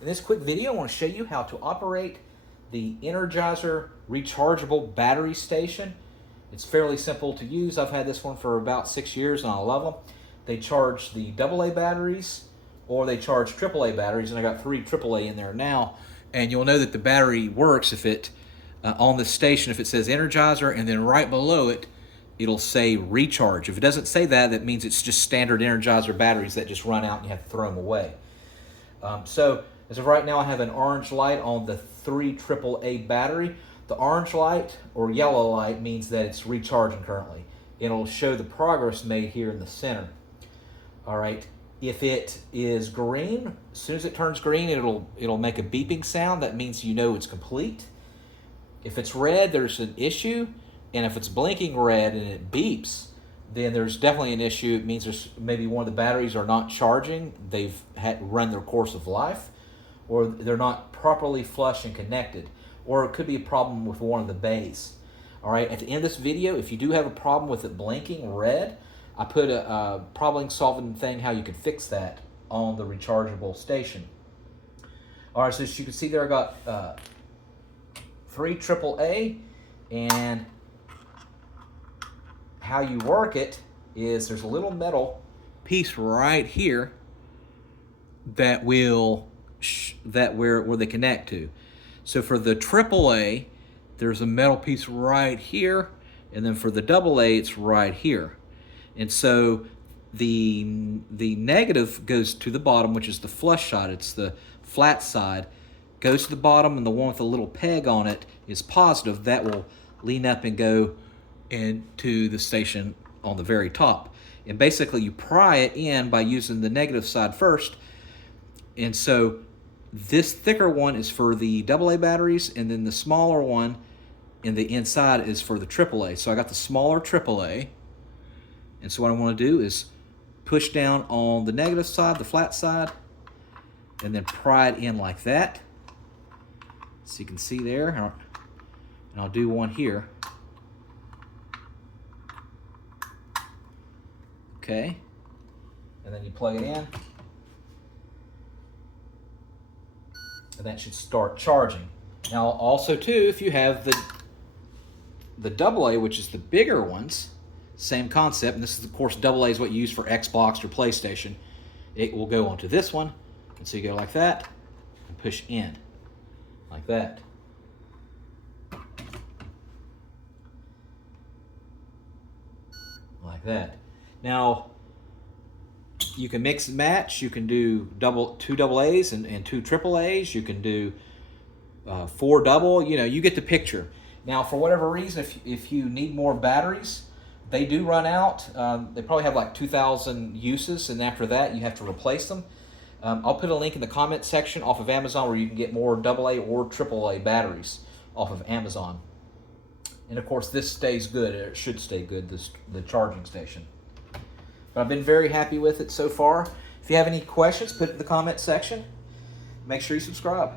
In this quick video, I want to show you how to operate the Energizer Rechargeable Battery Station. It's fairly simple to use. I've had this one for about 6 years and I love them. They charge the AA batteries or they charge AAA batteries, and I got 3 AAA in there now. And you'll know that the battery works if it, on the station, if it says Energizer and then right below it, it'll say recharge. If it doesn't say that, that means it's just standard Energizer batteries that just run out and you have to throw them away. So as of right now, I have an orange light on the 3 AAA battery. The orange light or yellow light means that it's recharging currently. It'll show the progress made here in the center. All right. If it is green, as soon as it turns green, it'll make a beeping sound. That means you know it's complete. If it's red, there's an issue. And if it's blinking red and it beeps, then there's definitely an issue. It means there's maybe one of the batteries are not charging. They've had run their course of life, or they're not properly flush and connected, or it could be a problem with one of the bays. All right, at the end of this video, if you do have a problem with it blinking red, I put a problem-solving thing how you can fix that on the rechargeable station. All right, so as you can see there, I got 3 AAA, and how you work it is there's a little metal piece right here that will where they connect to. So for the AAA, there's a metal piece right here, and then for the AA, it's right here. And so the negative goes to the bottom, which is the flush side. It's the flat side, goes to the bottom, and the one with the little peg on it is positive. That will lean up and go into the station on the very top. And basically you pry it in by using the negative side first. And so this thicker one is for the AA batteries, and then the smaller one in the inside is for the AAA. So I got the smaller AAA. And so what I want to do is push down on the negative side, the flat side, and then pry it in like that. So you can see there. And I'll do one here. Okay. And then you plug it in. And that should start charging. Now also too, if you have the AA, which is the bigger ones, same concept, and this is of course AA is what you use for Xbox or PlayStation. It will go onto this one, and so you go like that and push in like that. Like that. Now you can mix and match. You can do 2 AA's and 2 AAA's. You can do 4 double. You know, you get the picture. Now, for whatever reason, if you need more batteries, they do run out. They probably have like 2,000 uses, and after that, you have to replace them. I'll put a link in the comment section off of Amazon where you can get more AA or AAA batteries off of Amazon. And of course, this stays good. It should stay good, the charging station. But I've been very happy with it so far. If you have any questions, put it in the comment section. Make sure you subscribe.